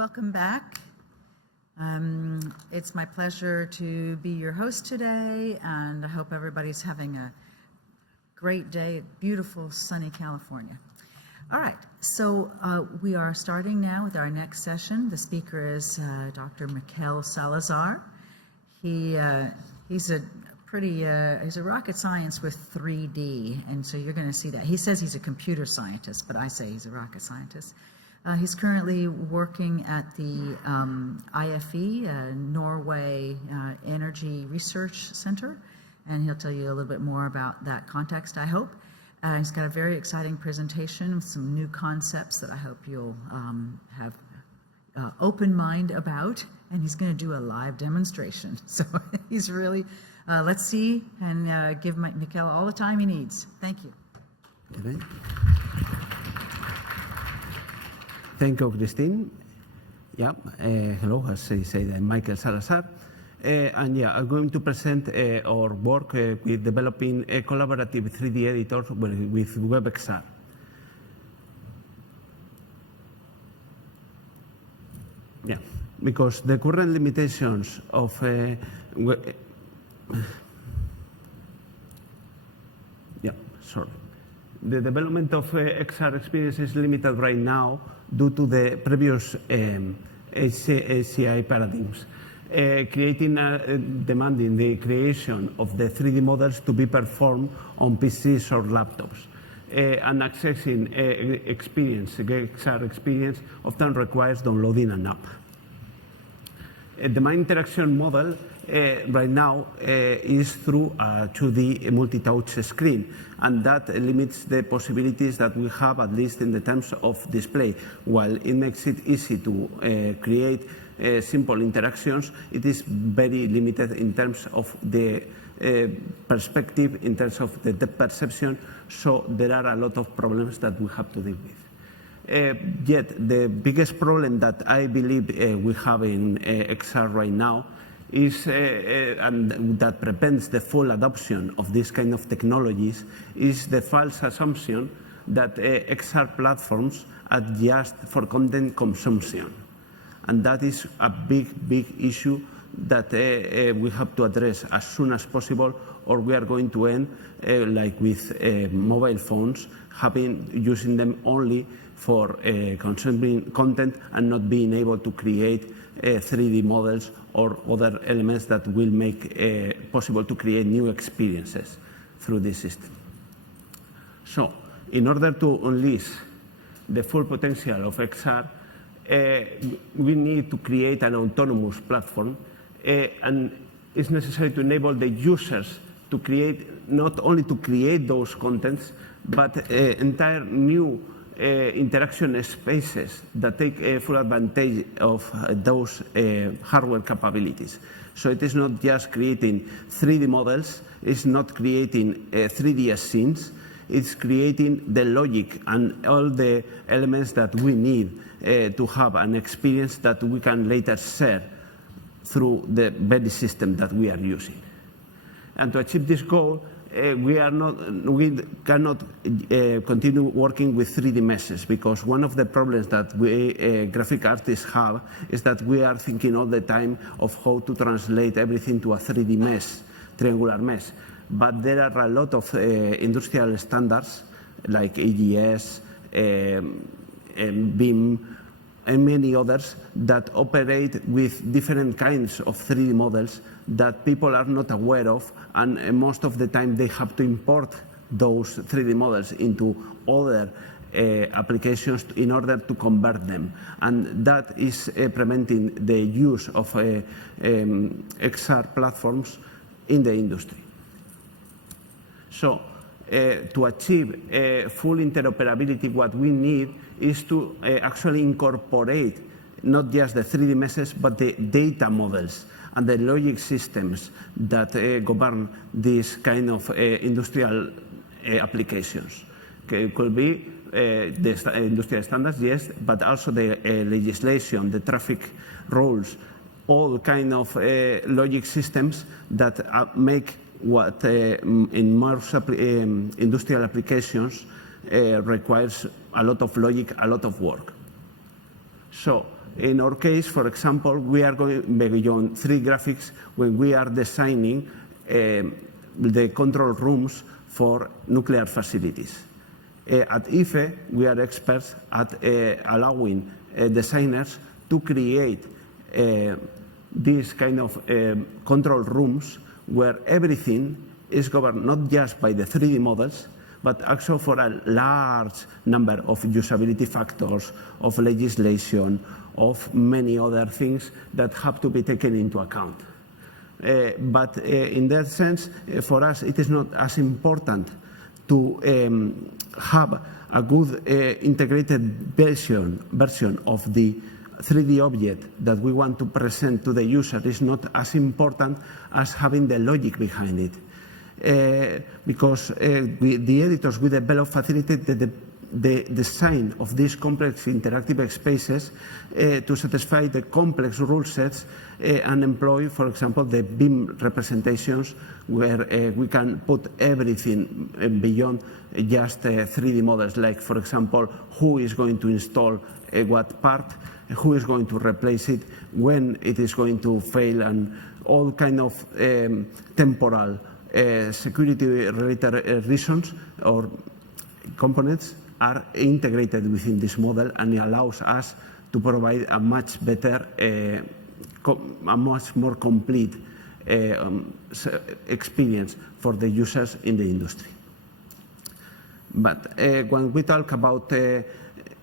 welcome back. It's my pleasure to be your host today, and I hope everybody's having a great day at beautiful, sunny California. All right, so we are starting now with our next session. The speaker is Dr. Mikel Salazar. He's a rocket science with 3D, and so you're going to see that. He says he's a computer scientist, but I say he's a rocket scientist. He's currently working at the IFE, Norway Energy Research Center, and he'll tell you a little bit more about that context, I hope. He's got a very exciting presentation with some new concepts that I hope you'll have open mind about, and he's going to do a live demonstration. So he's really, let's see, and give Mikel all the time he needs. Thank you. Okay. Thank you, Christine. Yeah, hello, as I said, I'm Mikel Salazar. And yeah, I'm going to present our work with developing a collaborative 3D editor with WebXR. Yeah, because the current limitations of the development of XR experience is limited right now due to the previous HCI paradigms, demanding the creation of the 3D models to be performed on PCs or laptops. And accessing XR experience often requires downloading an app. The main interaction model right now is through a 2D multi-touch screen, and that limits the possibilities that we have, at least in the terms of display. While it makes it easy to create simple interactions, it is very limited in terms of the perspective, in terms of the depth perception, so there are a lot of problems that we have to deal with. Yet the biggest problem that I believe we have in XR right now is, and that prevents the full adoption of this kind of technologies, is the false assumption that XR platforms are just for content consumption. And that is a big issue that we have to address as soon as possible, or we are going to end like with mobile phones, using them only for consuming content and not being able to create 3D models or other elements that will make possible to create new experiences through this system. So, in order to unleash the full potential of XR, we need to create an autonomous platform, and it's necessary to enable the users to create, not only to create those contents, but entire new interaction spaces that take full advantage of those hardware capabilities. So it is not just creating 3D models, it's not creating 3D scenes, it's creating the logic and all the elements that we need to have an experience that we can later share through the very system that we are using. And to achieve this goal, we cannot continue working with 3D meshes, because one of the problems that we graphic artists have is that we are thinking all the time of how to translate everything to a 3D mesh, triangular mesh. But there are a lot of industrial standards like AGS, BIM, and many others that operate with different kinds of 3D models that people are not aware of, and most of the time they have to import those 3D models into other applications in order to convert them. And that is preventing the use of XR platforms in the industry. So to achieve full interoperability, what we need is to actually incorporate not just the 3D meshes, but the data models and the logic systems that govern this kind of industrial applications. Okay, it could be the industrial standards, yes, but also the legislation, the traffic rules, all kind of logic systems that make what in most industrial applications requires a lot of logic, a lot of work. So In our case, for example, we are going beyond 3D graphics when we are designing the control rooms for nuclear facilities. At IFE, we are experts at allowing designers to create these kind of control rooms where everything is governed not just by the 3D models, but also for a large number of usability factors, of legislation, of many other things that have to be taken into account. But in that sense, for us, it is not as important to have a good integrated version of the 3D object that we want to present to the user. Is not as important as having the logic behind it. Because the editors we develop facilitate the design of these complex interactive spaces to satisfy the complex rule sets and employ, for example, the BIM representations where we can put everything beyond just 3D models, like, for example, who is going to install what part, who is going to replace it, when it is going to fail, and all kind of temporal security-related reasons or components are integrated within this model, and it allows us to provide a much better, a much more complete experience for the users in the industry. But when we talk about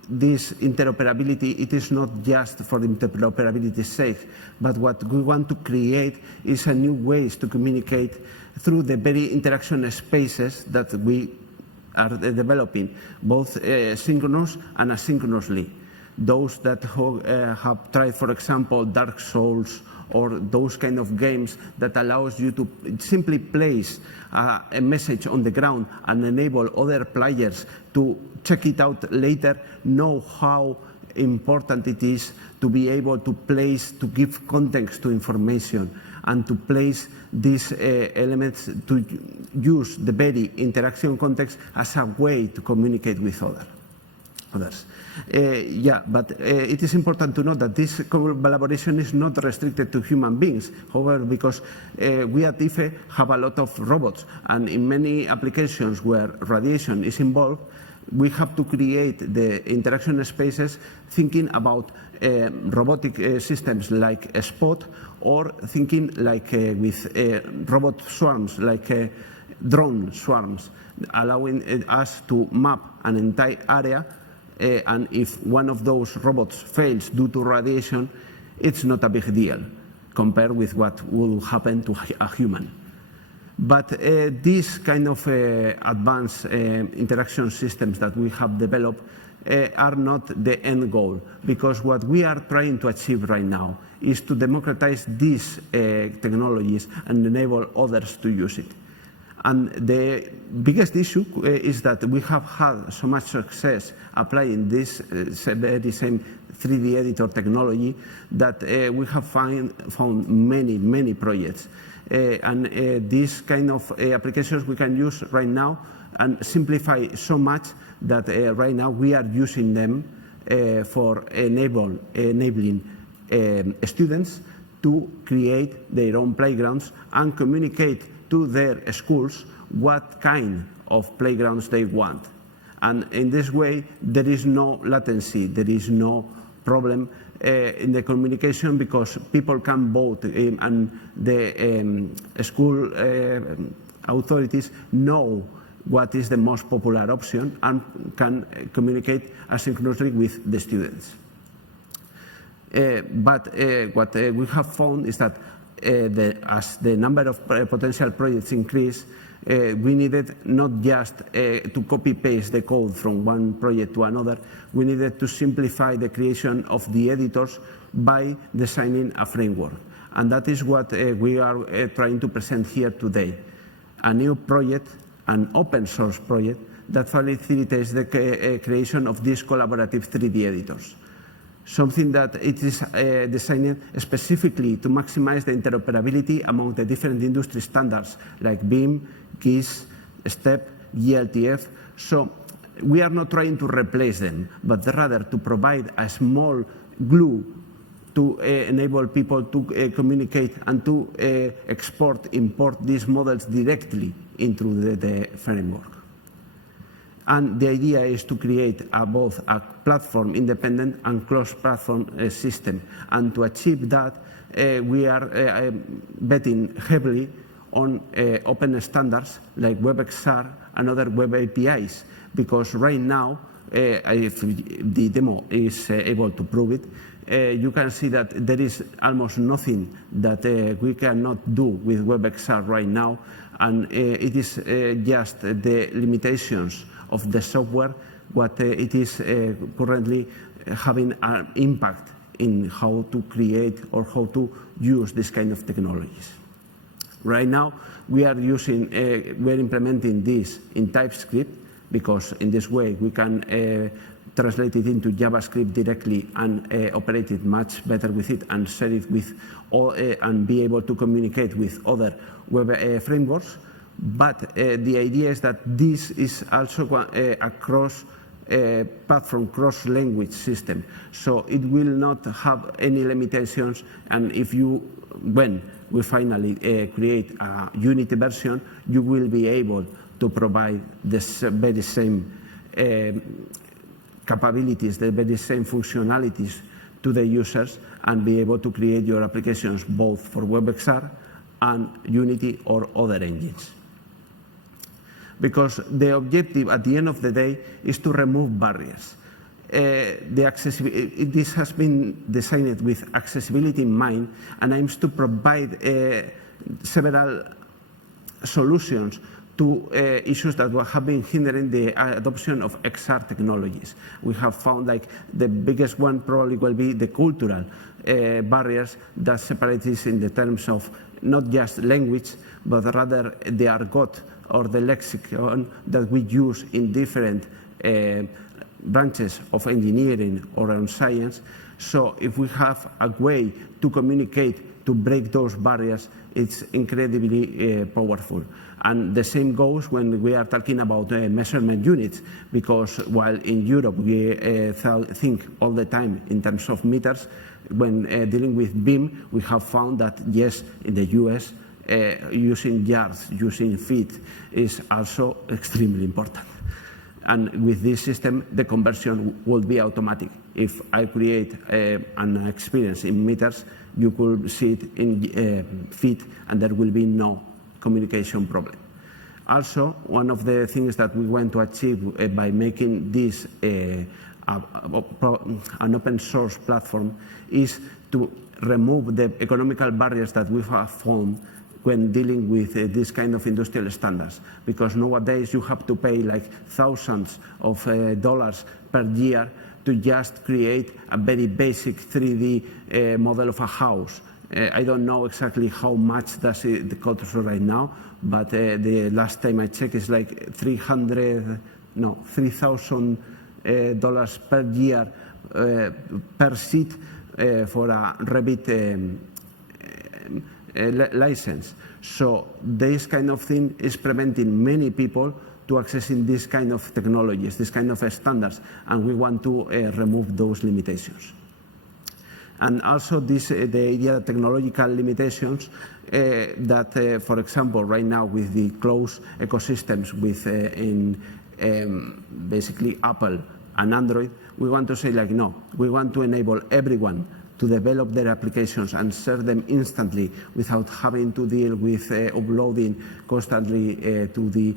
this interoperability, it is not just for interoperability's sake, but what we want to create is a new ways to communicate through the very interaction spaces that we are developing, both synchronous and asynchronously. Those that have tried, for example, Dark Souls, or those kind of games that allows you to simply place a message on the ground and enable other players to check it out later, know how important it is to be able to place, to give context to information, and to place these elements, to use the very interaction context as a way to communicate with others. But it is important to note that this collaboration is not restricted to human beings. However, because we at IFE have a lot of robots, and in many applications where radiation is involved, we have to create the interaction spaces thinking about robotic systems like Spot, or thinking like with robot swarms, like drone swarms, allowing us to map an entire area. And if one of those robots fails due to radiation, it's not a big deal compared with what will happen to a human. But these kind of advanced interaction systems that we have developed are not the end goal, because what we are trying to achieve right now is to democratize these technologies and enable others to use it. And the biggest issue is that we have had so much success applying this very same 3D editor technology that we have found many projects. And these kind of applications we can use right now and simplify so much that right now we are using them for enabling students to create their own playgrounds and communicate to their schools what kind of playgrounds they want. And in this way, there is no latency, there is no problem in the communication, because people can vote and the school authorities know what is the most popular option and can communicate asynchronously with the students. But what we have found is that as the number of potential projects increase, we needed not just to copy-paste the code from one project to another, we needed to simplify the creation of the editors by designing a framework. And that is what we are trying to present here today. A new project, an open source project, that facilitates the creation of these collaborative 3D editors. Something that it is designed specifically to maximize the interoperability among the different industry standards like BIM, GIS, STEP, GLTF. So we are not trying to replace them, but rather to provide a small glue to enable people to communicate and to import these models directly into the framework. And the idea is to create both a platform-independent and cross-platform system. And to achieve that, we are betting heavily on open standards like WebXR and other web APIs, because right now, if the demo is able to prove it, you can see that there is almost nothing that we cannot do with WebXR right now, and it is just the limitations of the software what it is currently having an impact in how to create or how to use this kind of technologies. Right now, we are implementing this in TypeScript, because in this way we can translate it into JavaScript directly and operate it much better with it and share it with all, and be able to communicate with other web frameworks. But the idea is that this is also a cross-platform, cross-language system. So it will not have any limitations, and when we finally create a Unity version, you will be able to provide the very same capabilities, the very same functionalities to the users, and be able to create your applications both for WebXR and Unity or other engines. Because the objective at the end of the day is to remove barriers. This has been designed with accessibility in mind and aims to provide several solutions to issues that have been hindering the adoption of XR technologies. We have found like the biggest one probably will be the cultural barriers that separate this in the terms of not just language, but rather the argot or the lexicon that we use in different branches of engineering or on science. So if we have a way to communicate, to break those barriers, it's incredibly powerful. And the same goes when we are talking about measurement units, because while in Europe we think all the time in terms of meters, when dealing with BIM, we have found that yes, in the US, using yards, using feet is also extremely important. And with this system, the conversion will be automatic. If I create an experience in meters, you could see it in feet, and there will be no communication problem. Also, one of the things that we want to achieve by making this an open source platform is to remove the economical barriers that we have found when dealing with this kind of industrial standards, because nowadays you have to pay like thousands of dollars per year to just create a very basic 3D model of a house. I don't know exactly how much does it cost right now, but the last time I checked is like $3,000 per year per seat for a Revit license. So this kind of thing is preventing many people to accessing this kind of technologies, this kind of standards, and we want to remove those limitations. And also the idea of technological limitations that, for example, right now with the closed ecosystems in basically Apple and Android, we want to say like, no, we want to enable everyone to develop their applications and share them instantly without having to deal with uploading constantly to the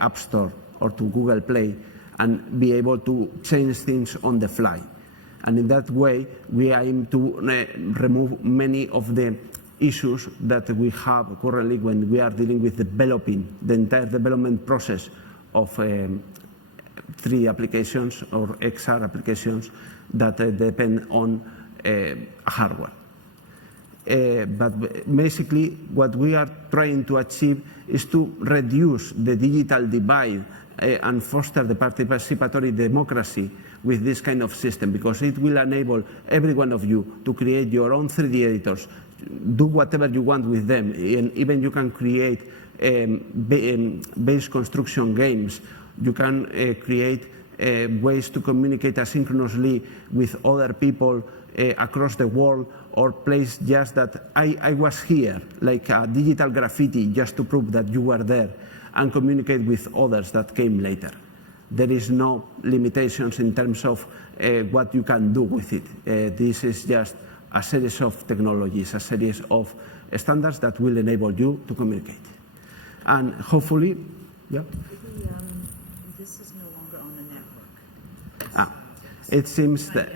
App Store or to Google Play, and be able to change things on the fly. And in that way, we aim to remove many of the issues that we have currently when we are dealing with developing the entire development process of 3D applications or XR applications that depend on hardware. But basically, what we are trying to achieve is to reduce the digital divide and foster the participatory democracy with this kind of system, because it will enable every one of you to create your own 3D editors, do whatever you want with them, and even you can create base construction games. You can create ways to communicate asynchronously with other people across the world, or place just that I was here, like a digital graffiti, just to prove that you were there, and communicate with others that came later. There is no limitations in terms of what you can do with it. This is just a series of technologies, a series of standards that will enable you to communicate. And hopefully, yeah? This is no longer on the network. It seems that,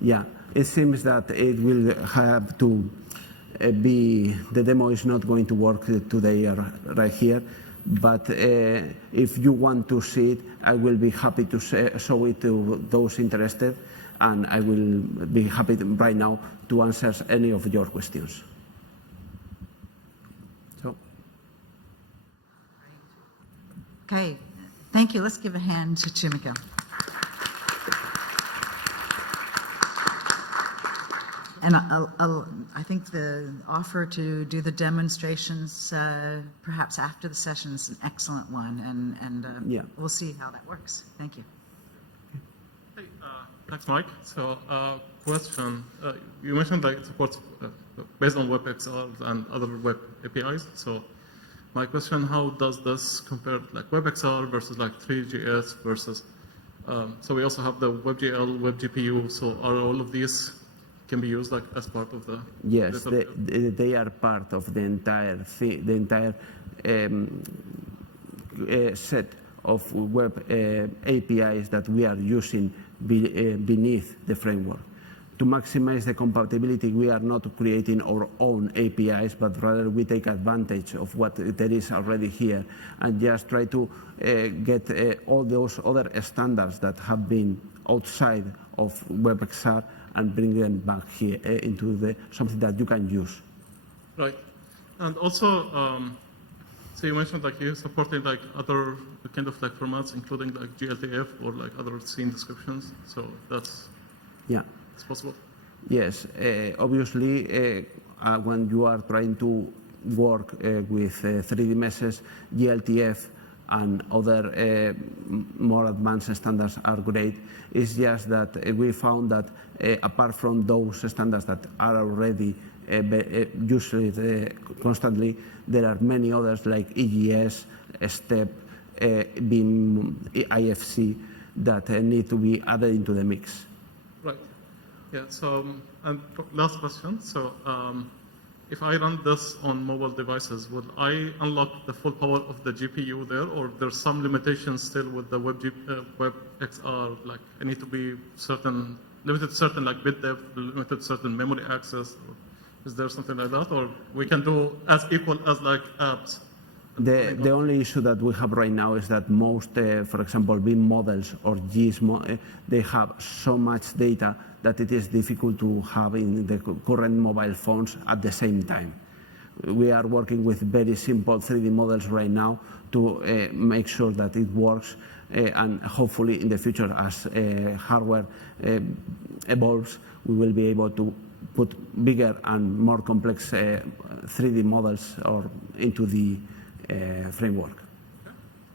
yeah, it seems that it will have to be, the demo is not going to work today right here, but if you want to see it, I will be happy to show it to those interested, and I will be happy right now to answer any of your questions. So. Okay, thank you. Let's give a hand to Chimiko. And I think the offer to do the demonstrations perhaps after the session is an excellent one, and Yeah. we'll see how that works. Thank you. Hey, thanks, Mike. So, question. You mentioned that it supports based on WebXR and other web APIs. So, my question: how does this compare, like WebXR versus like Three.js versus? So we also have the WebGL, WebGPU. So, are all of these can be used like as part of the? Yes, they are part of the entire thing, the entire set of web APIs that we are using beneath the framework. To maximize the compatibility, we are not creating our own APIs, but rather we take advantage of what there is already here and just try to get all those other standards that have been outside of WebXR and bring them back here into something that you can use. Right, and also, so you mentioned like you supporting like other kind of like formats, including like GLTF or like other scene descriptions. So that's it's possible. Yes, obviously, when you are trying to work with 3D meshes, GLTF and other more advanced standards are great. It's just that we found that apart from those standards that are already used constantly, there are many others like EGS, STEP, BIM, IFC that need to be added into the mix. Right. Yeah. So, and last question. So, if I run this on mobile devices, would I unlock the full power of the GPU there, or there's some limitations still with the WebXR? Like, I need to be limited to certain like bit depth, limited to certain memory access. Or is there something like that, or we can do as equal as like apps? The only issue that we have right now is that most, for example, BIM models or GIS, they have so much data that it is difficult to have in the current mobile phones at the same time. We are working with very simple 3D models right now to make sure that it works, and hopefully in the future, as hardware evolves, we will be able to put bigger and more complex 3D models into the framework.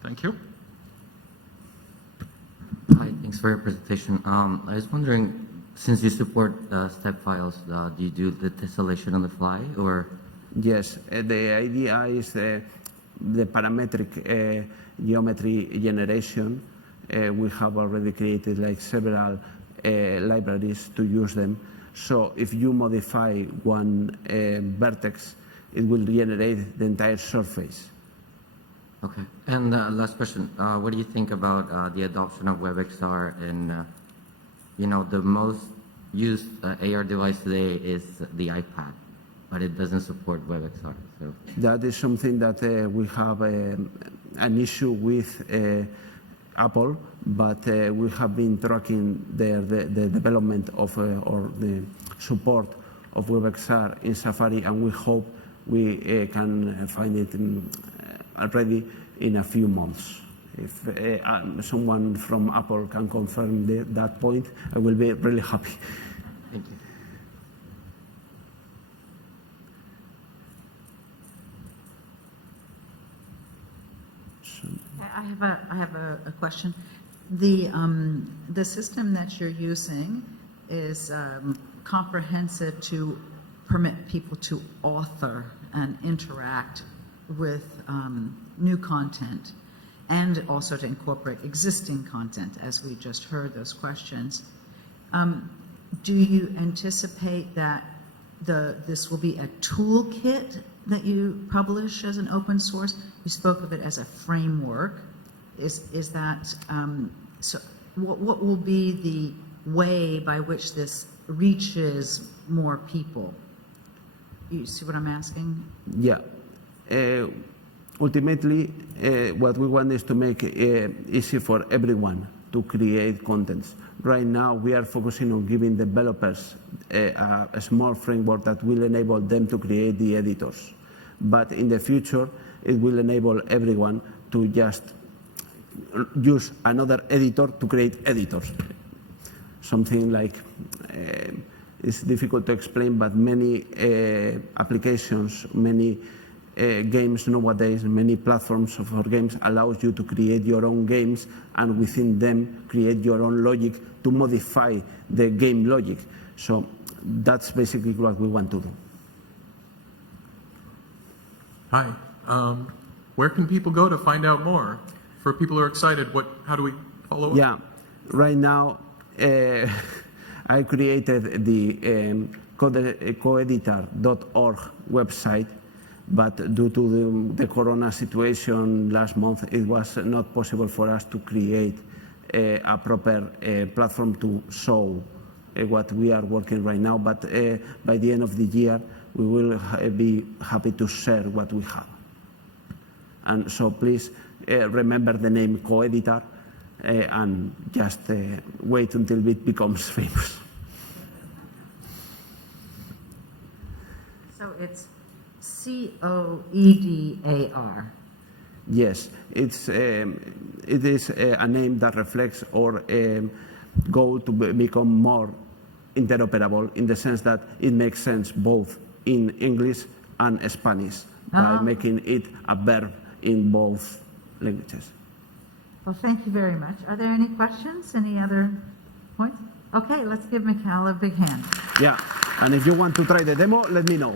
Thank you. Hi, thanks for your presentation. I was wondering, since you support step files, do you do the tessellation on the fly, or? Yes, the idea is the parametric geometry generation. We have already created like several libraries to use them. So if you modify one vertex, it will generate the entire surface. Okay. And last question, what do you think about the adoption of WebXR? And the most used AR device today is the iPad, but it doesn't support WebXR. So that is something that we have an issue with Apple, but we have been tracking the development of or the support of WebXR in Safari, and we hope we can find it already in a few months. If someone from Apple can confirm that point, I will be really happy. thank you. I have a question. The system that you're using is comprehensive to permit people to author and interact with new content, and also to incorporate existing content, as we just heard those questions. Do you anticipate that this will be a toolkit that you publish as an open source? You spoke of it as a framework. Is that so? What will be the way by which this reaches more people? You see what I'm asking? Yeah. Ultimately, what we want is to make it easy for everyone to create contents. Right now, we are focusing on giving developers a small framework that will enable them to create the editors. But in the future, it will enable everyone to just use another editor to create editors. Something like, it's difficult to explain, but many applications, many games nowadays, many platforms for games allows you to create your own games, and within them create your own logic to modify the game logic. So that's basically what we want to do. Hi. Where can people go to find out more? For people who are excited, how do we follow up? Yeah, right now I created the coeditor.org website, but due to the corona situation last month, it was not possible for us to create a proper platform to show what we are working right now. But by the end of the year, we will be happy to share what we have. And so please remember the name Coeditor and just wait until it becomes famous. So it's COEDAR. Yes, it is a name that reflects our goal to become more interoperable, in the sense that it makes sense both in English and Spanish, by making it a verb in both languages. Well, thank you very much. Are there any questions? Any other points? Okay, let's give Mikhail a big hand. Yeah, and if you want to try the demo, let me know.